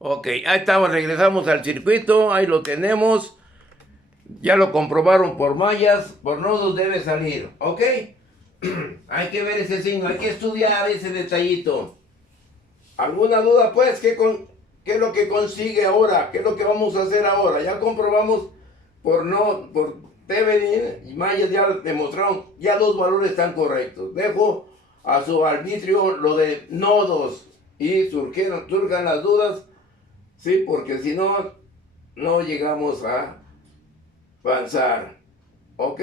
Ok, ahí estamos, regresamos al circuito, ahí lo tenemos. Ya lo comprobaron por mallas, por nodos debe salir, ¿ok? Hay que ver ese signo, hay que estudiar ese detallito. ¿Alguna duda pues? ¿Qué es lo que consigue ahora? ¿Qué es lo que vamos a hacer ahora? Ya comprobamos por Thevenin y mallas ya demostraron, ya los valores están correctos. Dejo a su arbitrio lo de nodos y surjan las dudas, sí, porque si no, no llegamos a avanzar. ¿Ok?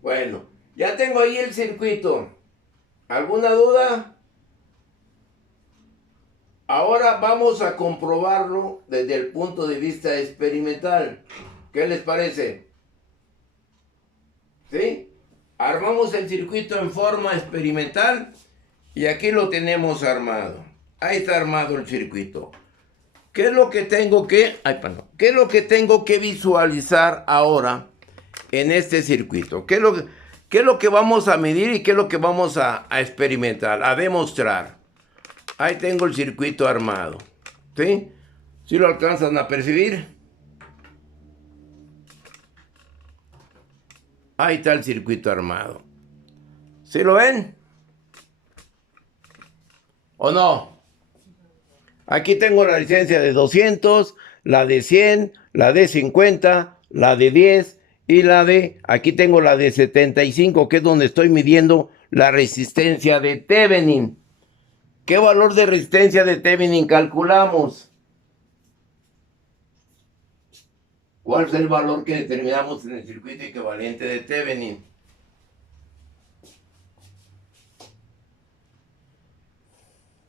Bueno, ya tengo ahí el circuito. ¿Alguna duda? Ahora vamos a comprobarlo desde el punto de vista experimental. ¿Qué les parece? ¿Sí? Armamos el circuito en forma experimental y aquí lo tenemos armado. Ahí está armado el circuito. ¿Qué es lo que tengo que, ¿qué es lo que tengo que visualizar ahora en este circuito? ¿Qué es lo que vamos a medir y qué es lo que vamos a experimentar, a demostrar? Ahí tengo el circuito armado. ¿Sí? ¿Sí lo alcanzan a percibir? Ahí está el circuito armado. ¿Sí lo ven? ¿O no? Aquí tengo la licencia de 200, la de 100, la de 50, la de 10 y aquí tengo la de 75, que es donde estoy midiendo la resistencia de Thevenin. ¿Qué valor de resistencia de Thevenin calculamos? ¿Cuál es el valor que determinamos en el circuito equivalente de Thevenin?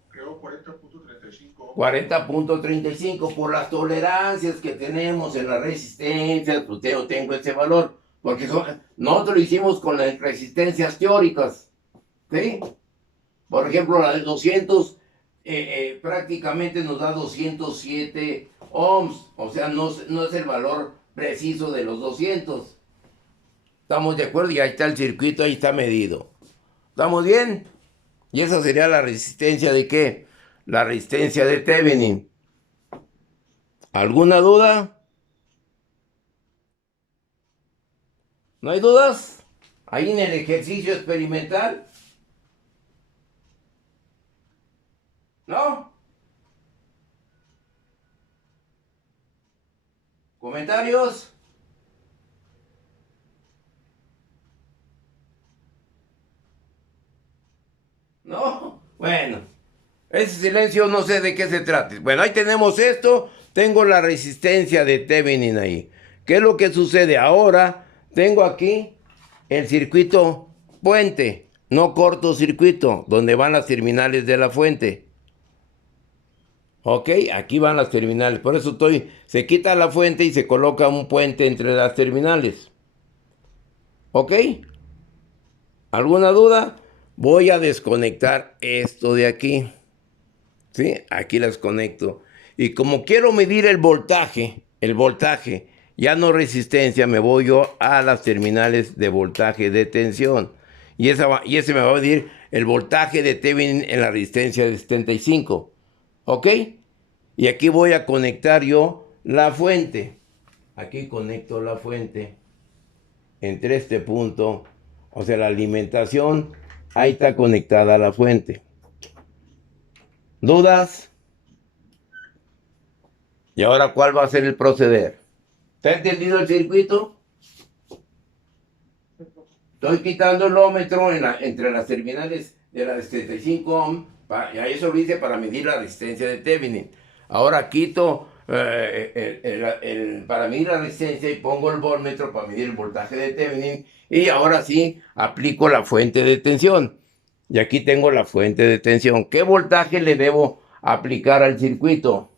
Creo 40.35. 40.35 por las tolerancias que tenemos en la resistencia, pues tengo ese valor, porque nosotros lo hicimos con las resistencias teóricas, ¿sí? Por ejemplo, la de 200 prácticamente nos da 207 ohms, o sea, no es el valor preciso de los 200. ¿Estamos de acuerdo? Y ahí está el circuito, ahí está medido. ¿Estamos bien? Y esa sería la resistencia de ¿qué? La resistencia de Thevenin. ¿Alguna duda? ¿No hay dudas? Ahí en el ejercicio experimental. ¿No? ¿Comentarios? ¿No? Bueno, ese silencio no sé de qué se trata. Bueno, ahí tenemos esto. Tengo la resistencia de Thevenin ahí. ¿Qué es lo que sucede ahora? Tengo aquí el circuito puente, no cortocircuito, donde van las terminales de la fuente. Ok, aquí van las terminales. Por eso se quita la fuente y se coloca un puente entre las terminales. ¿Ok? ¿Alguna duda? Voy a desconectar esto de aquí. ¿Sí? Aquí las conecto. Y como quiero medir el voltaje, ya no resistencia, me voy yo a las terminales de voltaje de tensión. Y ese me va a medir el voltaje de Thevenin en la resistencia de 75. ¿Ok? Y aquí voy a conectar yo la fuente. Aquí conecto la fuente entre este punto. O sea, la alimentación, ahí está conectada la fuente. ¿Dudas? ¿Y ahora cuál va a ser el proceder? ¿Está entendido el circuito? Estoy quitando el ohmímetro entre las terminales de la 75 ohm, y a eso lo hice para medir la resistencia de Thevenin. Ahora quito para medir la resistencia y pongo el voltmetro para medir el voltaje de Thevenin, y ahora sí aplico la fuente de tensión. Y aquí tengo la fuente de tensión. ¿Qué voltaje le debo aplicar al circuito?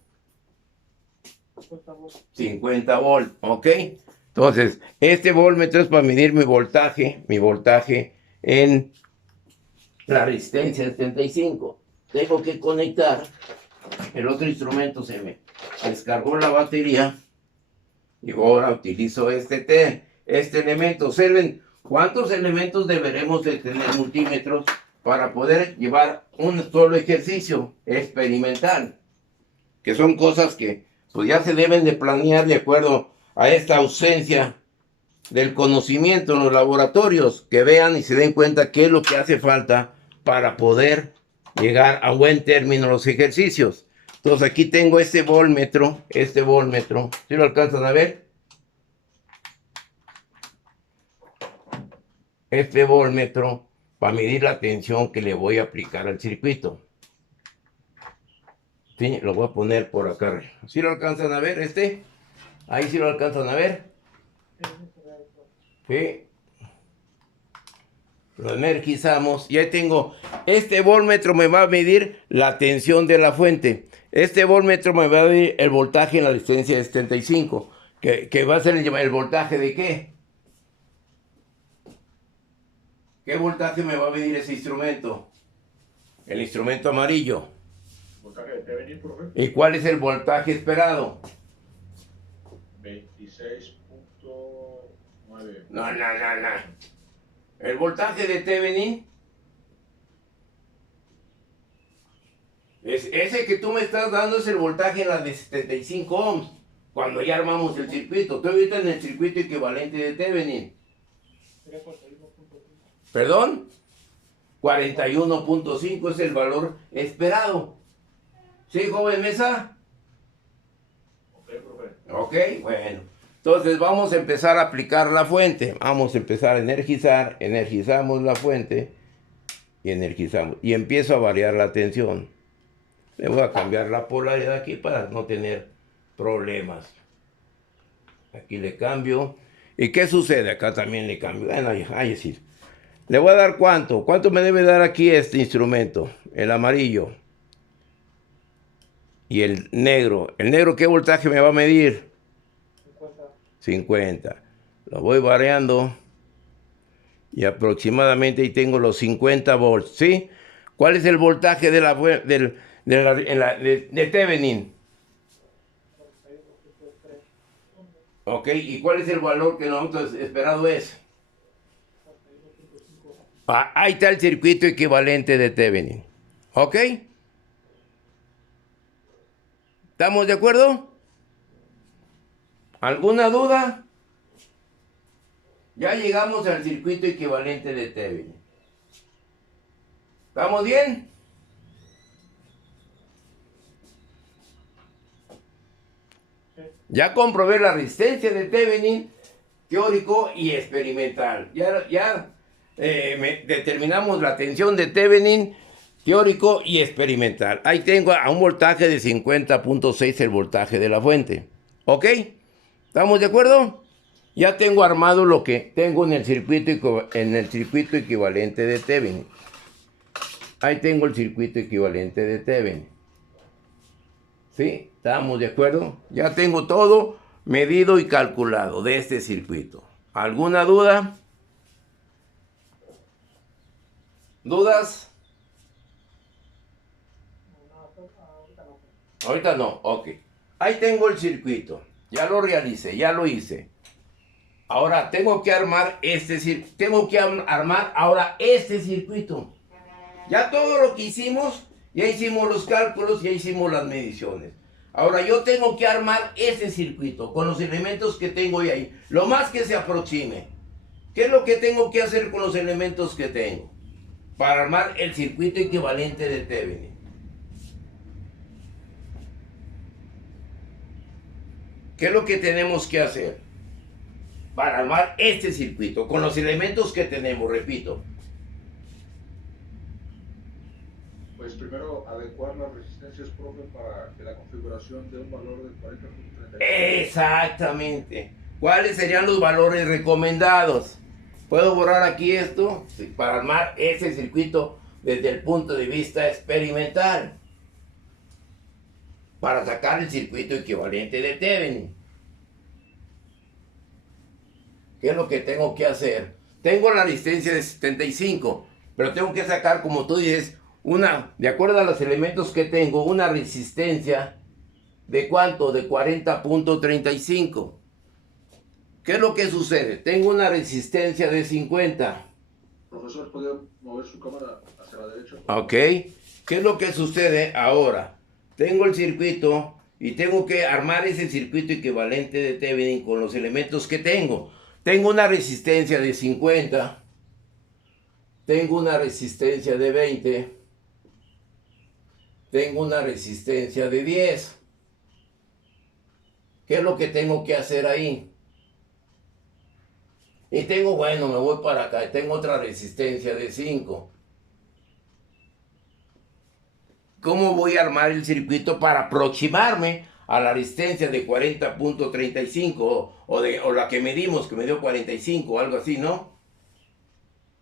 50 volt, ¿ok? Entonces, este voltmetro es para medir mi voltaje en la resistencia 75. Tengo que conectar el otro instrumento, se me descargó la batería y ahora utilizo este elemento. Observen cuántos elementos deberemos de tener multímetros para poder llevar un solo ejercicio experimental. que son cosas que pues ya se deben de planear de acuerdo a esta ausencia del conocimiento en los laboratorios, que vean y se den cuenta qué es lo que hace falta para poder llegar a buen término los ejercicios. Entonces aquí tengo este voltmetro, ¿sí lo alcanzan a ver? Este voltmetro para medir la tensión que le voy a aplicar al circuito. Sí, lo voy a poner por acá. ¿Sí lo alcanzan a ver este? Ahí sí lo alcanzan a ver. Sí. Lo energizamos y ahí tengo, este voltmetro me va a medir la tensión de la fuente. Este voltmetro me va a medir el voltaje en la resistencia de 75, que va a ser el voltaje de ¿qué? ¿Qué voltaje me va a medir ese instrumento? El instrumento amarillo. ¿Voltaje de Thevenin, profe? ¿Y cuál es el voltaje esperado? 26.9. No. El voltaje de Thevenin es ese que tú me estás dando, es el voltaje en la de 75 ohms. Cuando ya armamos el circuito. Estoy ahorita en el circuito equivalente de Thevenin. ¿Perdón? 41.5 es el valor esperado. ¿Sí, joven Mesa? Ok, profe. Ok, bueno. Entonces vamos a empezar a aplicar la fuente. Vamos a empezar a energizar. Energizamos la fuente. Y energizamos. Y empiezo a variar la tensión. Le voy a cambiar la polaridad aquí para no tener problemas. Aquí le cambio. ¿Y qué sucede? Acá también le cambio. Bueno, ahí decir. Le voy a dar ¿cuánto? ¿Cuánto me debe dar aquí este instrumento? El amarillo. Y el negro. ¿El negro qué voltaje me va a medir? 50. Lo voy variando. Y aproximadamente ahí tengo los 50 volts. ¿Sí? ¿Cuál es el voltaje de de Thevenin? Ok. ¿Y cuál es el valor que nosotros esperado es? Ahí está el circuito equivalente de Thevenin. ¿Ok? ¿Estamos de acuerdo? ¿Alguna duda? Ya llegamos al circuito equivalente de Thevenin. ¿Estamos bien? Ya comprobé la resistencia de Thevenin, teórico y experimental. Ya determinamos la tensión de Thevenin, teórico y experimental. Ahí tengo a un voltaje de 50.6 el voltaje de la fuente. ¿Ok? ¿Estamos de acuerdo? Ya tengo armado lo que tengo en el circuito equivalente de Thevenin. Ahí tengo el circuito equivalente de Thevenin. ¿Sí? ¿Estamos de acuerdo? Ya tengo todo medido y calculado de este circuito. ¿Alguna duda? ¿Dudas? Ahorita no, ok. Ahí tengo el circuito. Ya lo realicé, ya lo hice. Ahora tengo que armar ahora este circuito. Ya todo lo que hicimos, ya hicimos los cálculos, ya hicimos las mediciones. Ahora yo tengo que armar ese circuito con los elementos que tengo ahí, lo más que se aproxime. ¿Qué es lo que tengo que hacer con los elementos que tengo? Para armar el circuito equivalente de Thevenin. ¿Qué es lo que tenemos que hacer? Para armar este circuito con los elementos que tenemos, repito. Pues primero adecuar las resistencias, profe, para que la configuración dé un valor de 40.35. Exactamente. ¿Cuáles serían los valores recomendados? ¿Puedo borrar aquí esto? Sí, para armar ese circuito desde el punto de vista experimental. Para sacar el circuito equivalente de Thevenin. ¿Qué es lo que tengo que hacer? Tengo la resistencia de 75, pero tengo que sacar, como tú dices, de acuerdo a los elementos que tengo, una resistencia de ¿cuánto? De 40.35. ¿Qué es lo que sucede? Tengo una resistencia de 50. Profesor, ¿podría mover su cámara hacia la derecha? Ok. ¿Qué es lo que sucede ahora? tengo el circuito y tengo que armar ese circuito equivalente de Thevenin con los elementos que tengo. Tengo una resistencia de 50, tengo una resistencia de 20, tengo una resistencia de 10. ¿Qué es lo que tengo que hacer ahí? Y tengo, bueno, me voy para acá, tengo otra resistencia de 5. ¿Cómo voy a armar el circuito para aproximarme a la resistencia de 40.35 o la que medimos, que me dio 45 o algo así, ¿no?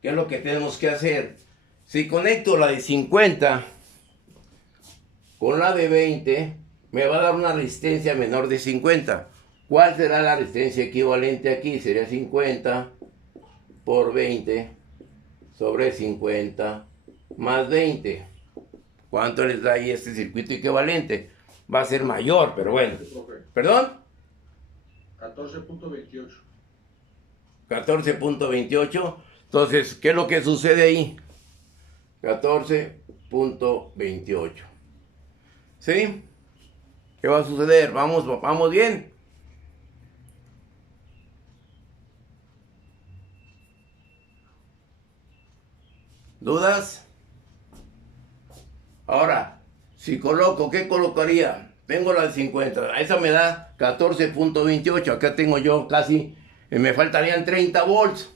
¿Qué es lo que tenemos que hacer? Si conecto la de 50 con la de 20, me va a dar una resistencia menor de 50. ¿Cuál será la resistencia equivalente aquí? Sería 50 por 20 sobre 50 más 20. ¿Cuánto les da ahí este circuito equivalente? Va a ser mayor, pero bueno. ¿Perdón? 14.28. 14.28. Entonces, ¿qué es lo que sucede ahí? 14.28. ¿Sí? ¿Qué va a suceder? Vamos bien. ¿Dudas? Ahora, si coloco, ¿qué colocaría? Tengo la de 50, esa me da 14.28, acá tengo yo casi, me faltarían 30 volts,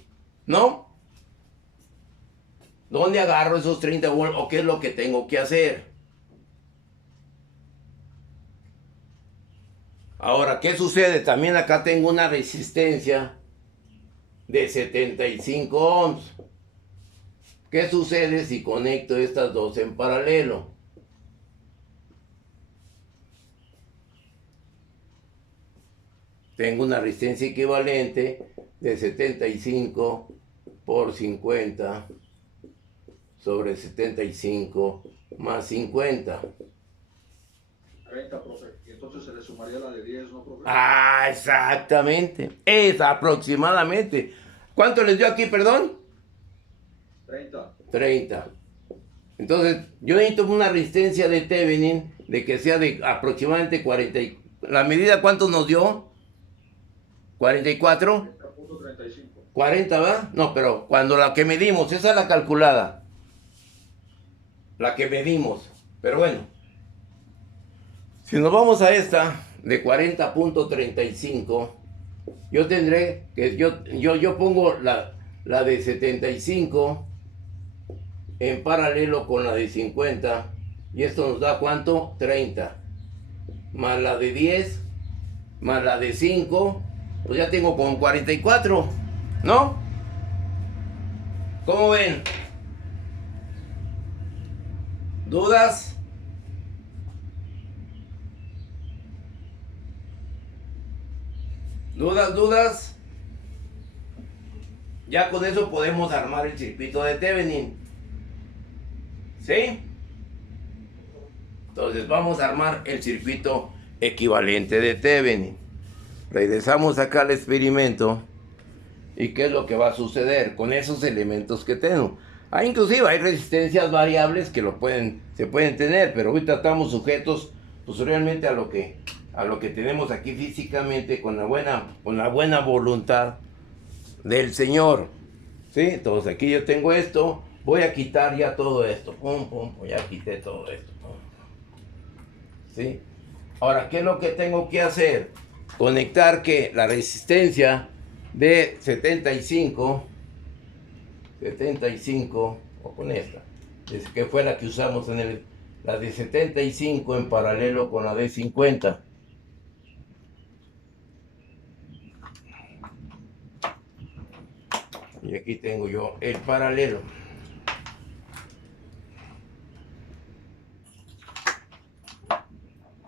¿no? ¿Dónde agarro esos 30 volts o qué es lo que tengo que hacer? Ahora, ¿qué sucede? También acá tengo una resistencia de 75 ohms. ¿Qué sucede si conecto estas dos en paralelo? Tengo una resistencia equivalente de 75 por 50 sobre 75 más 50. 30, profe. Y entonces se le sumaría la de 10, ¿no, profe? Ah, exactamente. Es aproximadamente. ¿Cuánto les dio aquí, perdón? 30. 30. Entonces, yo necesito una resistencia de Thevenin de que sea de aproximadamente 40. ¿La medida cuánto nos dio? 44. 30.35. 40, ¿va? No, pero cuando la que medimos, esa es la calculada. La que medimos. Pero bueno, si nos vamos a esta de 40.35, yo tendré que, yo pongo la de 75 en paralelo con la de 50. Y esto nos da ¿cuánto? 30. Más la de 10, más la de 5, pues ya tengo con 44, ¿no? ¿Cómo ven? ¿Dudas? ¿Dudas? Ya con eso podemos armar el circuito de Thevenin. ¿Sí? Entonces vamos a armar el circuito equivalente de Thevenin. Regresamos acá al experimento. ¿Y qué es lo que va a suceder con esos elementos que tengo? Inclusive hay resistencias variables que se pueden tener, pero ahorita estamos sujetos pues realmente a lo que tenemos aquí físicamente con la buena voluntad del Señor. ¿Sí? Entonces aquí yo tengo esto, voy a quitar ya todo esto. Pum, pum, ya quité todo esto. ¿Sí? Ahora, ¿qué es lo que tengo que hacer? Conectar que la resistencia de 75 o con esta, que fue la que usamos la de 75 en paralelo con la de 50. Y aquí tengo yo el paralelo.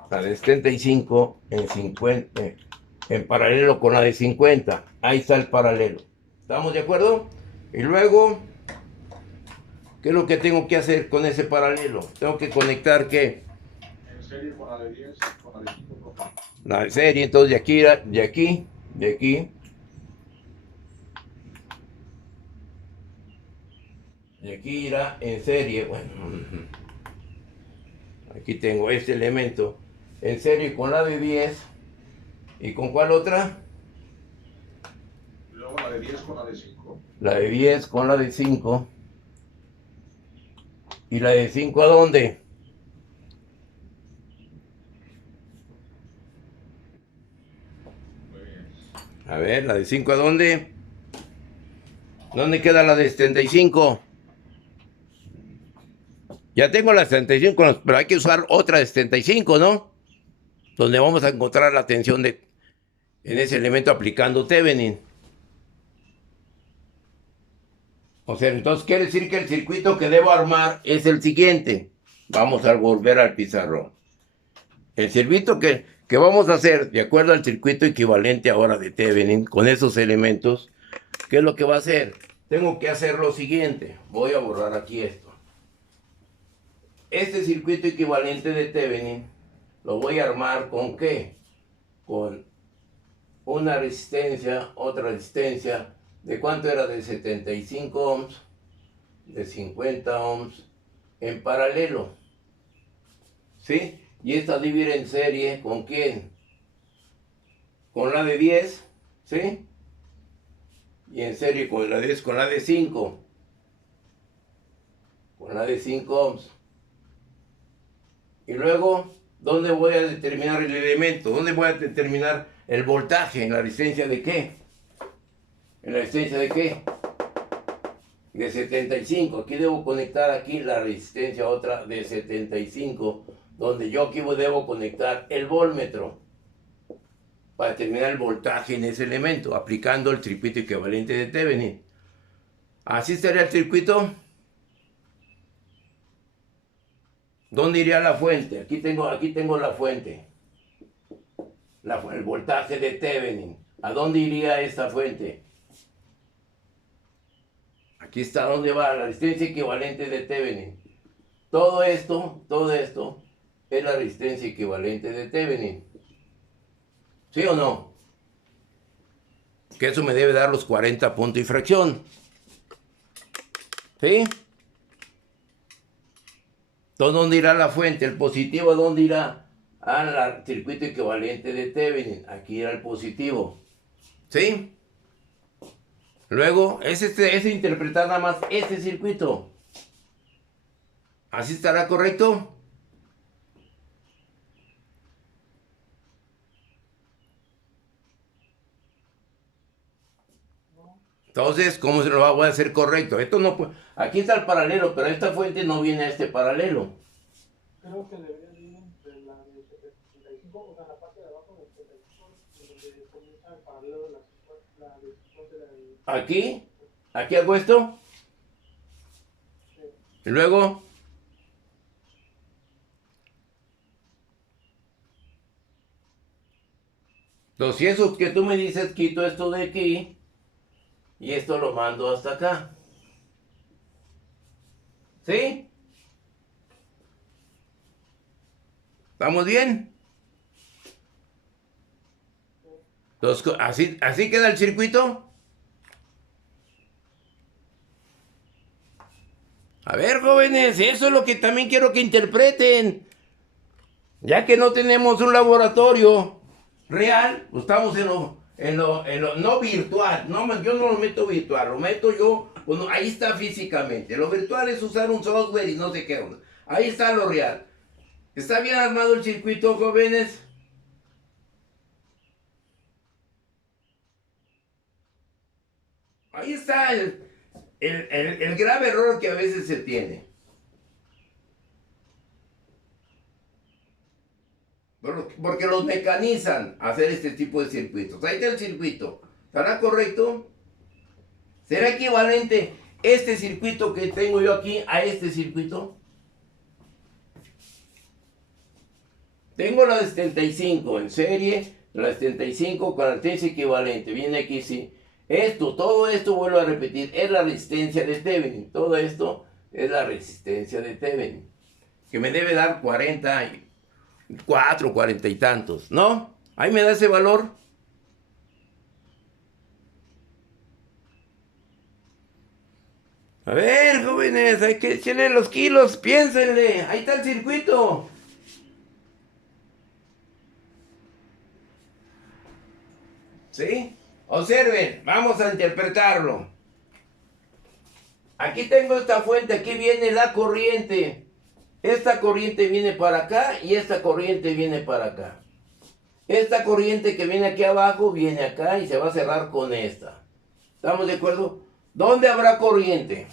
La de 75 en 50, en paralelo con la de 50. Ahí está el paralelo. ¿Estamos de acuerdo? Y luego, ¿qué es lo que tengo que hacer con ese paralelo? Tengo que conectar ¿qué? En serie con la de 10, con la de 5, profe. La de serie, entonces de aquí, y aquí irá en serie. Bueno, Aquí tengo este elemento en serie con la de 10. ¿Y con cuál otra? Y luego la de 10 con la de 5. La de 10 con la de 5. ¿Y la de 5 a dónde? Pues, A ver, la de 5 a dónde? ¿Dónde queda la de 75? Ya tengo la 75, pero hay que usar otra de 75, ¿no? Donde vamos a encontrar la tensión en ese elemento aplicando Thevenin. O sea, entonces quiere decir que el circuito que debo armar es el siguiente. Vamos a volver al pizarrón. El circuito que vamos a hacer, de acuerdo al circuito equivalente ahora de Thevenin, con esos elementos, ¿qué es lo que va a hacer? Tengo que hacer lo siguiente. Voy a borrar aquí esto. Este circuito equivalente de Thevenin lo voy a armar ¿con qué? Con una resistencia, otra resistencia. ¿De cuánto era? De 75 ohms, de 50 ohms, en paralelo. ¿Sí? Y esta divide en serie ¿con quién? Con la de 10, ¿sí? Y en serie con la 10, con la de 5. Con la de 5 ohms. Y luego, ¿dónde voy a determinar el elemento? ¿Dónde voy a determinar el voltaje? ¿En la resistencia de qué? ¿En la resistencia de qué? De 75. Aquí debo conectar aquí la resistencia otra de 75, donde yo aquí debo conectar el voltmetro para determinar el voltaje en ese elemento, aplicando el circuito equivalente de Thevenin. Así estaría el circuito. ¿Dónde iría la fuente? Aquí tengo la fuente. El voltaje de Thevenin. ¿A dónde iría esta fuente? Aquí está donde va la resistencia equivalente de Thevenin. Todo esto es la resistencia equivalente de Thevenin. ¿Sí o no? Que eso me debe dar los 40 puntos y fracción. ¿Sí? Entonces, ¿dónde irá la fuente? El positivo, ¿dónde irá? Al circuito equivalente de Thevenin. Aquí irá el positivo. ¿Sí? Luego, es interpretar nada más este circuito. ¿Así estará correcto? Entonces, ¿cómo se lo voy a hacer correcto? Esto no puede. Aquí está el paralelo, pero esta fuente no viene a este paralelo. Creo que debería ir entre la de 75, o sea, la parte de abajo del 75, donde comienza el paralelo de la de 50 y la de... Aquí hago esto. Sí. Y luego, entonces, si eso que tú me dices, quito esto de aquí y esto lo mando hasta acá. ¿Sí? ¿Estamos bien? Entonces, así queda el circuito. A ver, jóvenes, eso es lo que también quiero que interpreten. Ya que no tenemos un laboratorio real, pues estamos en lo no virtual. No, yo no lo meto virtual, lo meto yo, bueno, ahí está físicamente. Lo virtual es usar un software y no sé qué onda. Ahí está lo real. ¿Está bien armado el circuito, jóvenes? Ahí está el grave error que a veces se tiene. Porque los mecanizan a hacer este tipo de circuitos. Ahí está el circuito. ¿Estará correcto? ¿Será equivalente este circuito que tengo yo aquí a este circuito? Tengo la de 75 en serie, la de 75 con la resistencia equivalente. Viene aquí, sí. Todo esto, vuelvo a repetir, es la resistencia de Thevenin. Todo esto es la resistencia de Thevenin. Que me debe dar 44, 40 y tantos, ¿no? Ahí me da ese valor. A ver, jóvenes, hay que echarle los kilos, piénsenle. Ahí está el circuito. ¿Sí? Observen, vamos a interpretarlo. Aquí tengo esta fuente, aquí viene la corriente. Esta corriente viene para acá y esta corriente viene para acá. Esta corriente que viene aquí abajo viene acá y se va a cerrar con esta. ¿Estamos de acuerdo? ¿Dónde habrá corriente?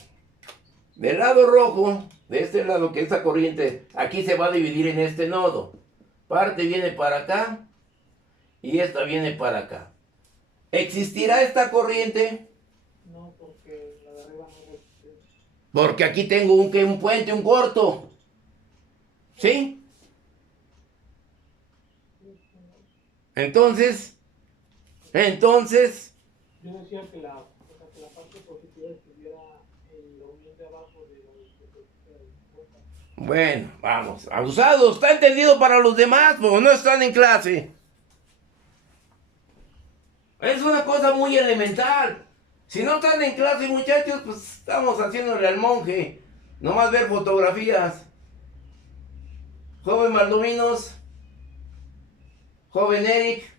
Del lado rojo, de este lado, que esta corriente aquí se va a dividir en este nodo. Parte viene para acá y esta viene para acá. ¿Existirá esta corriente? No, porque la de arriba no resiste. Porque aquí tengo un puente, un corto. ¿Sí? Entonces, Yo decía que la, o sea, que la parte positiva estuviera en la unión de abajo de la bueno, vamos, abusados, ¿está entendido para los demás o no están en clase? Es una cosa muy elemental. Si no están en clase, muchachos, pues estamos haciéndole al monje. Nomás ver fotografías. Joven Maldominos, joven Eric.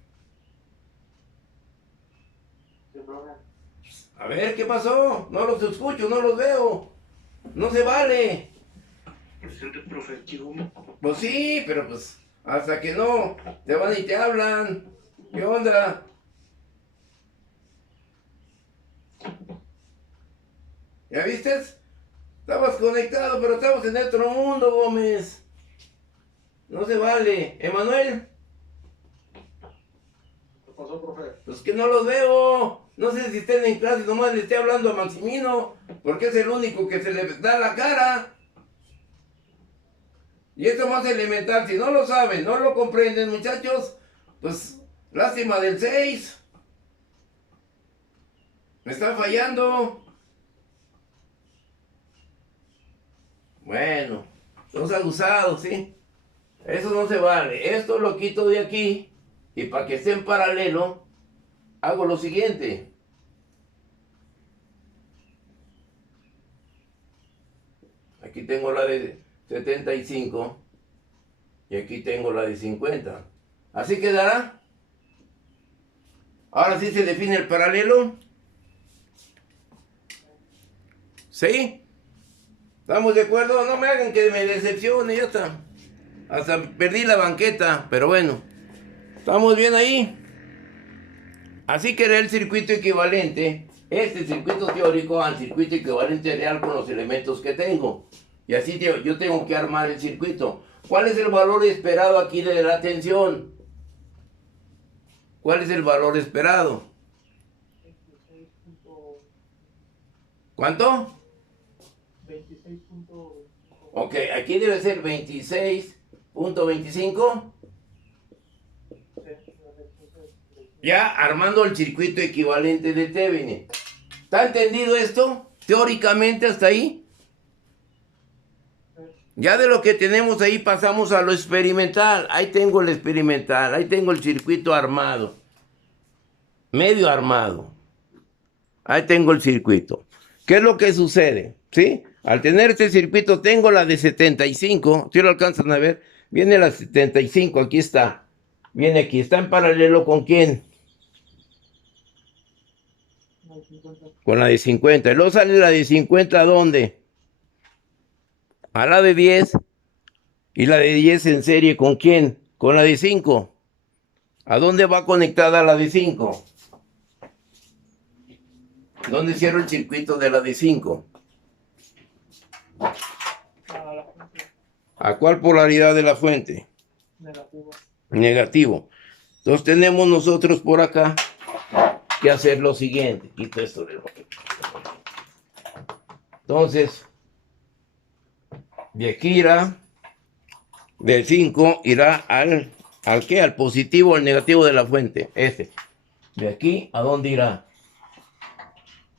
A ver, ¿qué pasó? No los escucho, no los veo. No se vale. Presente, profe, chico. Pues sí, pero pues hasta que no te van y te hablan. ¿Qué onda? ¿Ya viste? Estabas conectado, pero estamos en otro mundo, Gómez. No se vale. ¿Emanuel? ¿Qué pasó, profe? Pues que no los veo. No sé si estén en clase, nomás le esté hablando a Maximino, porque es el único que se le da la cara. Y esto más elemental, si no lo saben, no lo comprenden, muchachos, pues lástima del 6. Me está fallando. Bueno, los abusados, ¿sí? Eso no se vale. Esto lo quito de aquí y para que esté en paralelo, hago lo siguiente. Aquí tengo la de 75 y aquí tengo la de 50. Así quedará. Ahora sí se define el paralelo. ¿Sí? ¿Estamos de acuerdo? No me hagan que me decepcione, ya está. Hasta perdí la banqueta, pero bueno. ¿Estamos bien ahí? Así que era el circuito equivalente, este circuito teórico al circuito equivalente real con los elementos que tengo. Y así yo tengo que armar el circuito. ¿Cuál es el valor esperado aquí de la tensión? ¿Cuál es el valor esperado? 26. ¿Cuánto? 26.25. Ok, aquí debe ser 26.25. Ya armando el circuito equivalente de Thevenin. ¿Está entendido esto? Teóricamente hasta ahí. Ya de lo que tenemos ahí pasamos a lo experimental. Ahí tengo el experimental, ahí tengo el circuito armado. Medio armado. Ahí tengo el circuito. ¿Qué es lo que sucede? ¿Sí? Al tener este circuito tengo la de 75. ¿Sí lo alcanzan a ver? Viene la 75, aquí está. Viene aquí, está en paralelo ¿con quién? Con la de 50. Y luego sale la de 50, ¿a dónde? A la de 10. Y la de 10 en serie, ¿con quién? Con la de 5. ¿A dónde va conectada la de 5? ¿Dónde cierro el circuito de la de 5? ¿A cuál polaridad de la fuente? Negativo. Negativo. Entonces tenemos nosotros por acá que hacer lo siguiente. Quito esto de lo. Entonces, de aquí irá, del 5 irá ¿al qué? Al positivo o al negativo de la fuente. Este. De aquí, ¿a dónde irá?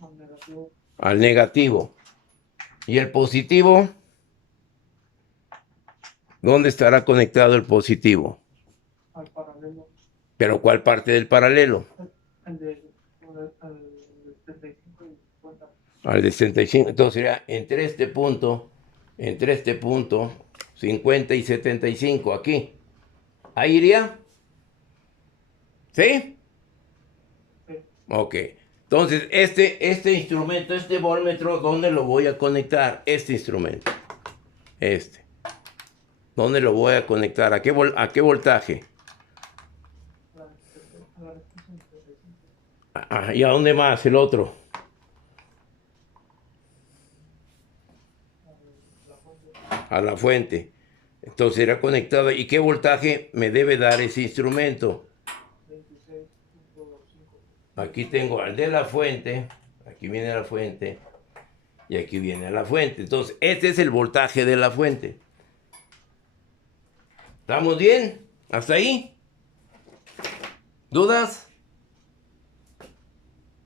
Al negativo. Al negativo. ¿Y el positivo? ¿Dónde estará conectado el positivo? Al paralelo. ¿Pero cuál parte del paralelo? Al de 75 y 50. Al de 65. Entonces sería entre este punto, 50 y 75, aquí. ¿Ahí iría? ¿Sí? Ok. Entonces, este instrumento, este voltmetro, ¿dónde lo voy a conectar? Este instrumento. ¿Dónde lo voy a conectar? ¿A qué voltaje? a la resistencia 35. ¿Y a dónde más? El otro. La fuente A la fuente. Entonces será conectado. ¿Y qué voltaje me debe dar ese instrumento? 26.5. Aquí tengo al de la fuente. Aquí viene la fuente. Y aquí viene la fuente. Entonces, este es el voltaje de la fuente. ¿Estamos bien? ¿Hasta ahí? ¿Dudas?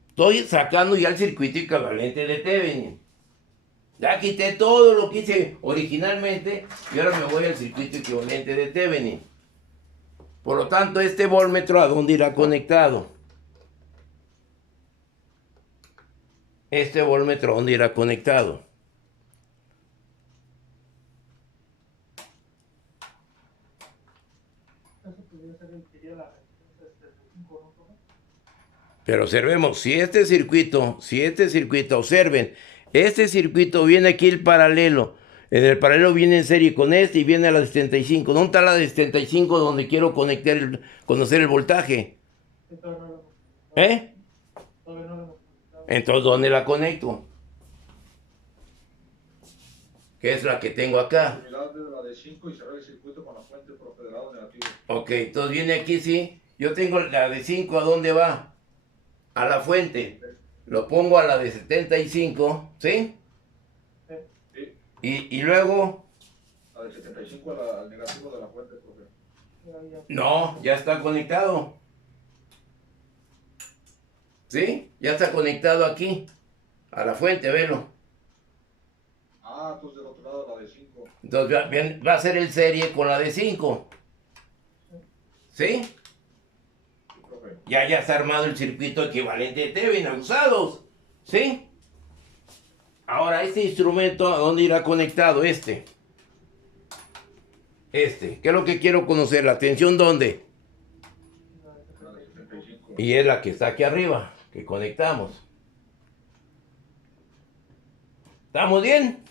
Estoy sacando ya el circuito equivalente de Thevenin. Ya quité todo lo que hice originalmente y ahora me voy al circuito equivalente de Thevenin. Por lo tanto, este voltmetro, ¿a dónde irá conectado? Este voltmetro, ¿a dónde irá conectado? Eso podría ser el que lleva la resistencia 75, ¿no, profe? Pero observemos, si este circuito, observen, este circuito viene aquí el paralelo. En el paralelo viene en serie con este y viene a la de 75. ¿Dónde está la de 75 donde quiero conocer el voltaje? Sí, todavía no lo hemos conectado. ¿Eh? Todavía no lo hemos conectado. Entonces, ¿dónde la conecto? Que es la que tengo acá. Unidad de la de 5 y cerrar el circuito con la fuente, profe, del lado negativo. Ok, entonces viene aquí, sí. Yo tengo la de 5, ¿a dónde va? A la fuente. Lo pongo a la de 75, ¿sí? Sí, Y luego... la de 75 al negativo de la fuente, profe. No, ya está conectado. ¿Sí? Ya está conectado aquí. A la fuente, velo. Ah, entonces del otro lado la de 5. Entonces va a ser el serie con la de 5. ¿Sí? Sí, profe. Ya está armado el circuito equivalente de Thevenin usados. ¿Sí? Ahora, este instrumento, ¿a dónde irá conectado? ¿Qué es lo que quiero conocer? ¿La tensión dónde? La de 75. Y es la que está aquí arriba, que conectamos. ¿Estamos bien?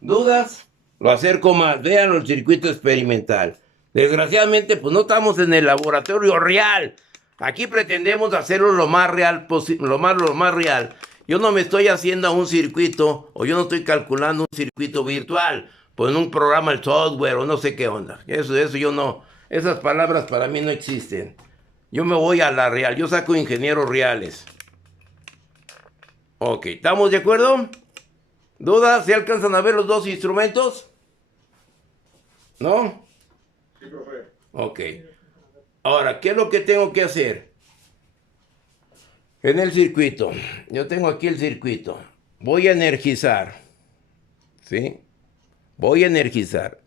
¿Dudas? Lo acerco más. Vean el circuito experimental. Desgraciadamente, pues no estamos en el laboratorio real. Aquí pretendemos hacerlo lo más real posible, lo más real. Yo no me estoy haciendo un circuito, o yo no estoy calculando un circuito virtual, pues en un programa el software, o no sé qué onda. Eso yo no. Esas palabras para mí no existen. Yo me voy a la real. Yo saco ingenieros reales. Ok, ¿estamos de acuerdo? ¿Dudas? ¿Se alcanzan a ver los dos instrumentos? ¿No? Sí, profe. Ok. Ahora, ¿qué es lo que tengo que hacer? En el circuito. Yo tengo aquí el circuito. Voy a energizar. ¿Sí? Voy a energizar.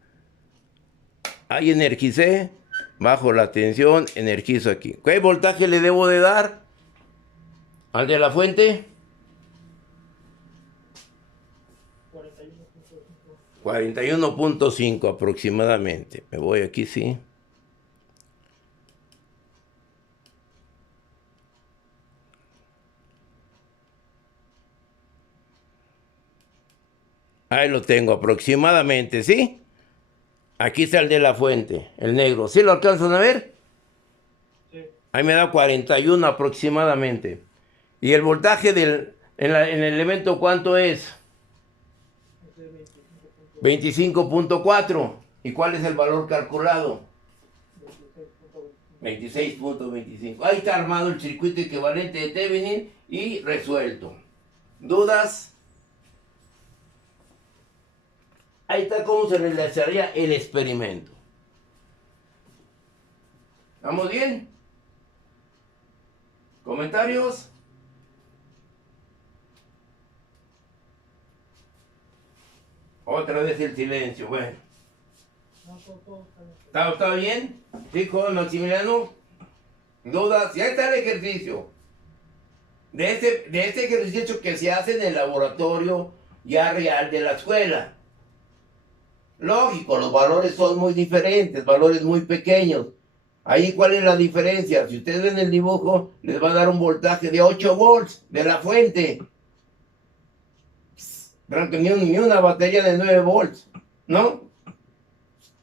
Ahí energicé. Bajo la tensión. Energizo aquí. ¿Qué voltaje le debo de dar? ¿Al de la fuente? 41.5. 41.5 aproximadamente. Me voy aquí, sí. Ahí lo tengo aproximadamente, ¿sí? Aquí está el de la fuente, el negro. ¿Sí lo alcanzan a ver? Sí. Ahí me da 41 aproximadamente. ¿Y el voltaje en el elemento cuánto es? Ese 25.4. ¿Y cuál es el valor calculado? 26.25. 26.25. Ahí está armado el circuito equivalente de Thevenin y resuelto. ¿Dudas? Ahí está cómo se realizaría el experimento. ¿Estamos bien? ¿Comentarios? Otra vez el silencio. Bueno. No, todo está bien. ¿Está bien? ¿Sí, joven Maximiliano? ¿Dudas? Ya está el ejercicio. De este ejercicio que se hace en el laboratorio ya real de la escuela. Lógico, los valores son muy diferentes, valores muy pequeños. Ahí, ¿cuál es la diferencia? Si ustedes ven el dibujo, les va a dar un voltaje de 8 volts de la fuente. Ni una batería de 9 volts, ¿no?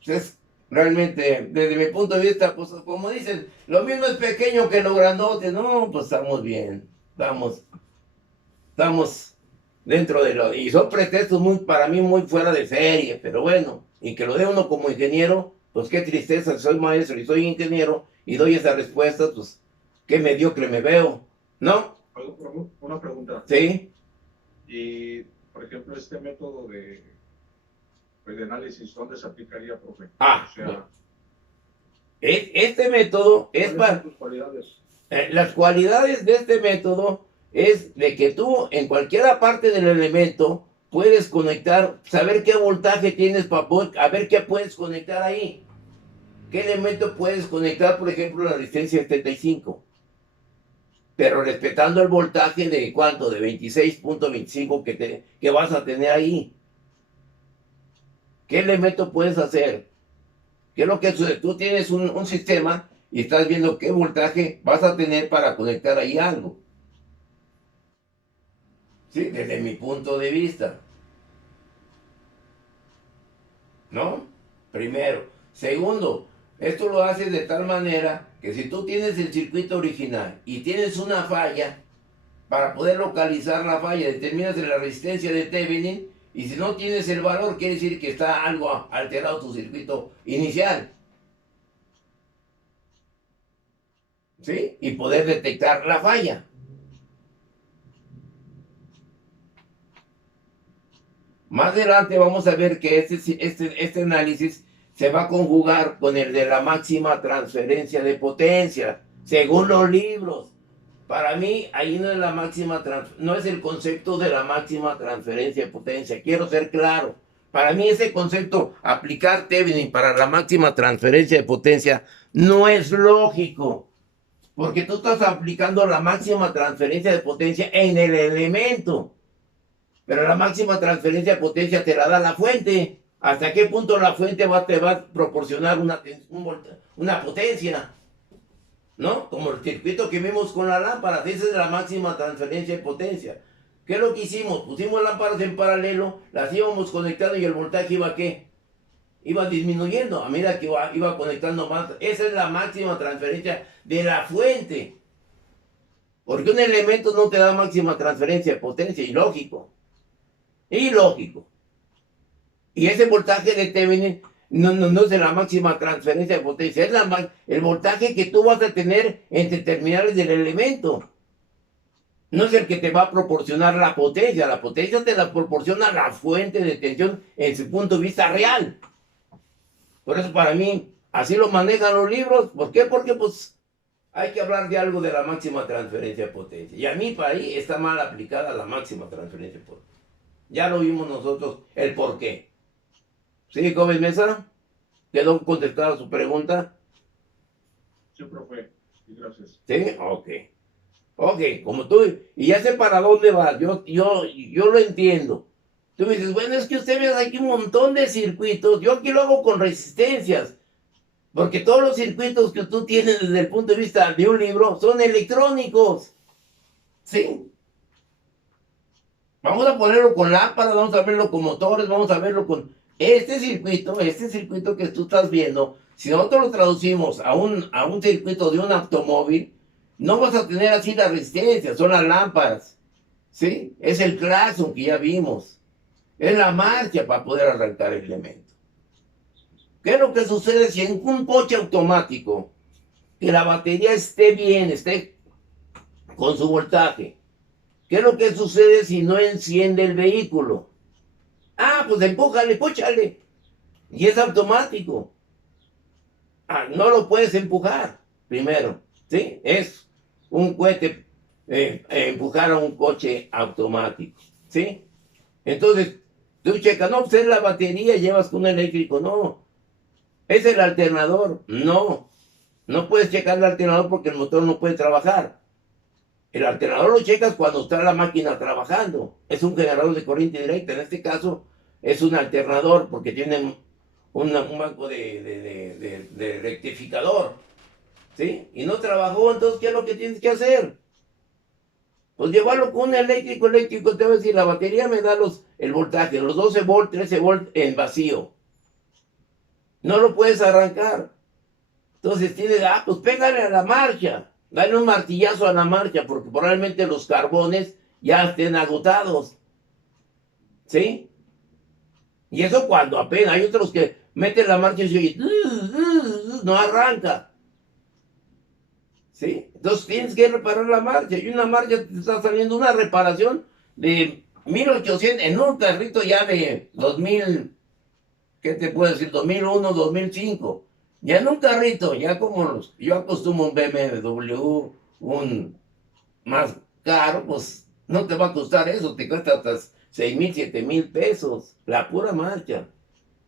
Es realmente, desde mi punto de vista, pues como dicen, lo mismo es pequeño que lo grandote. No, pues estamos bien, estamos dentro de lo... Y son pretextos muy, para mí muy fuera de serie, pero bueno, y que lo dé uno como ingeniero, pues qué tristeza, soy maestro y soy ingeniero y doy esa respuesta, pues qué mediocre me veo, ¿no? Una pregunta. Sí. Y, por ejemplo, este método de análisis, ¿dónde se aplicaría, profe? Ah, O sea, bueno. Este método es ¿cuáles para... son sus cualidades? Las cualidades de este método es de que tú en cualquier parte del elemento puedes conectar, saber qué voltaje tienes para poder, a ver qué puedes conectar ahí. ¿Qué elemento puedes conectar, por ejemplo, la resistencia 75? Pero respetando el voltaje de cuánto, de 26.25 que vas a tener ahí. ¿Qué elemento puedes hacer? ¿Qué es lo que sucede? Tú tienes un sistema y estás viendo qué voltaje vas a tener para conectar ahí algo. Sí, desde mi punto de vista. ¿No? Primero. Segundo, esto lo haces de tal manera que si tú tienes el circuito original y tienes una falla, para poder localizar la falla, determinas la resistencia de Thevenin y si no tienes el valor, quiere decir que está algo alterado tu circuito inicial. ¿Sí? Y poder detectar la falla. Más adelante vamos a ver que este análisis se va a conjugar con el de la máxima transferencia de potencia, según los libros. Para mí, ahí no es la máxima no es el concepto de la máxima transferencia de potencia. Quiero ser claro. Para mí ese concepto, aplicar Thevenin para la máxima transferencia de potencia, no es lógico. Porque tú estás aplicando la máxima transferencia de potencia en el elemento. Pero la máxima transferencia de potencia te la da la fuente. ¿Hasta qué punto la fuente te va a proporcionar una potencia? ¿No? Como el circuito que vimos con la lámpara, esa es la máxima transferencia de potencia. ¿Qué es lo que hicimos? Pusimos lámparas en paralelo, las íbamos conectando y el voltaje iba ¿qué? Iba disminuyendo a medida que iba conectando más. Esa es la máxima transferencia de la fuente. Porque un elemento no te da máxima transferencia de potencia, ilógico. Ilógico. Y ese voltaje de Thevenin no es de la máxima transferencia de potencia, es el voltaje que tú vas a tener entre terminales del elemento. No es el que te va a proporcionar la potencia te la proporciona la fuente de tensión en su punto de vista real. Por eso para mí, así lo manejan los libros. ¿Por qué? Porque pues hay que hablar de algo de la máxima transferencia de potencia. Y a mí para ahí está mal aplicada la máxima transferencia de potencia. Ya lo vimos nosotros el por qué. ¿Sí, Gómez Mesa? ¿Quedó contestada su pregunta? Sí, profe. Y gracias. ¿Sí? Ok. Ok, como tú, y ya sé para dónde vas, yo lo entiendo. Tú me dices, bueno, es que usted ve aquí un montón de circuitos, yo aquí lo hago con resistencias, porque todos los circuitos que tú tienes desde el punto de vista de un libro son electrónicos. ¿Sí? Vamos a ponerlo con lámparas, vamos a verlo con motores, vamos a verlo con este circuito que tú estás viendo. Si nosotros lo traducimos a un circuito de un automóvil, no vas a tener así la resistencia, son las lámparas. ¿Sí? Es el claxon que ya vimos. Es la marcha para poder arrancar el elemento. ¿Qué es lo que sucede si en un coche automático, que la batería esté bien, esté con su voltaje? ¿Qué es lo que sucede si no enciende el vehículo? Ah, pues empújale, púchale. Y es automático. Ah, no lo puedes empujar, primero. ¿Sí? Es un cohete, empujar a un coche automático. ¿Sí? Entonces, tú checas, no, pues es la batería, llevas con un eléctrico. No. ¿Es el alternador? No. No puedes checar el alternador porque el motor no puede trabajar. El alternador lo checas cuando está la máquina trabajando. Es un generador de corriente directa. En este caso es un alternador porque tiene un banco de rectificador. ¿Sí? Y no trabajó, entonces, ¿qué es lo que tienes que hacer? Pues llevarlo con un eléctrico te va a decir, la batería me da el voltaje, los 12 volt, 13 volt en vacío. No lo puedes arrancar. Entonces tienes, pues pégale a la marcha, dale un martillazo a la marcha, porque probablemente los carbones ya estén agotados. ¿Sí? Y eso cuando apenas, hay otros que meten la marcha y se oye, no arranca. ¿Sí? Entonces tienes que reparar la marcha, y una marcha te está saliendo una reparación de 1800 en un carrito ya de 2000, ¿qué te puedo decir? 2001, 2005. Ya en un carrito, ya como yo acostumbro un BMW, un más caro, pues no te va a costar eso, te cuesta hasta 6,000, 7,000 pesos, la pura marcha.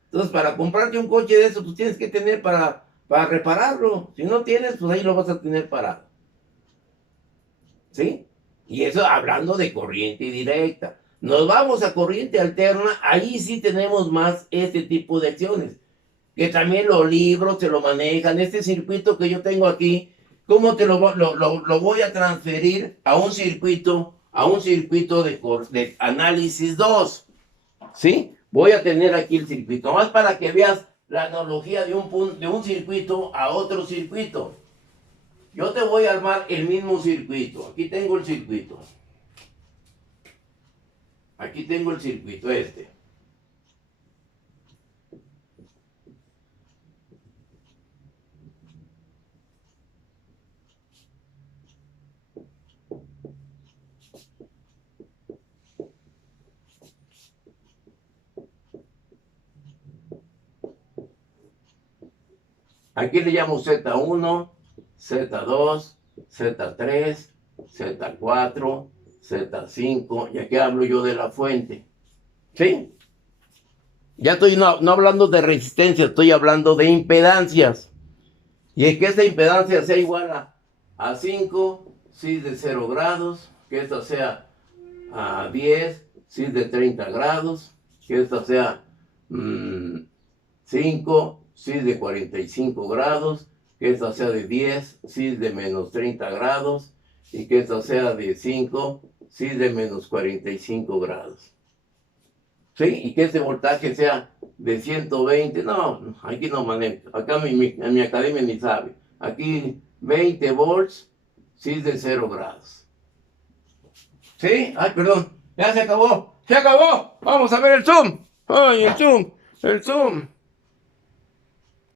Entonces, para comprarte un coche de eso, pues tienes que tener para repararlo. Si no tienes, pues ahí lo vas a tener parado. ¿Sí? Y eso hablando de corriente directa. Nos vamos a corriente alterna, ahí sí tenemos más este tipo de acciones. Que también los libros te lo manejan. Este circuito que yo tengo aquí, ¿cómo te lo voy a transferir a un circuito de análisis 2? ¿Sí? Voy a tener aquí el circuito, más para que veas la analogía de un circuito a otro circuito. Yo te voy a armar el mismo circuito. Aquí tengo el circuito. Aquí tengo el circuito este. Aquí le llamo Z1, Z2, Z3, Z4, Z5, y aquí hablo yo de la fuente. ¿Sí? Ya estoy no hablando de resistencia, estoy hablando de impedancias. Y es que esta impedancia sea igual a 5, si de 0 grados, que esta sea a 10, si de 30 grados, que esta sea 5, si de 45 grados, que esta sea de 10, si de menos 30 grados, y que esta sea de 5, si de menos 45 grados. ¿Sí? Y que este voltaje sea de 120, no, aquí no manejo, acá en mi academia ni sabe. Aquí 20 volts, si es de 0 grados. ¿Sí? Ay, perdón, ya se acabó, vamos a ver el zoom. Ay, el zoom.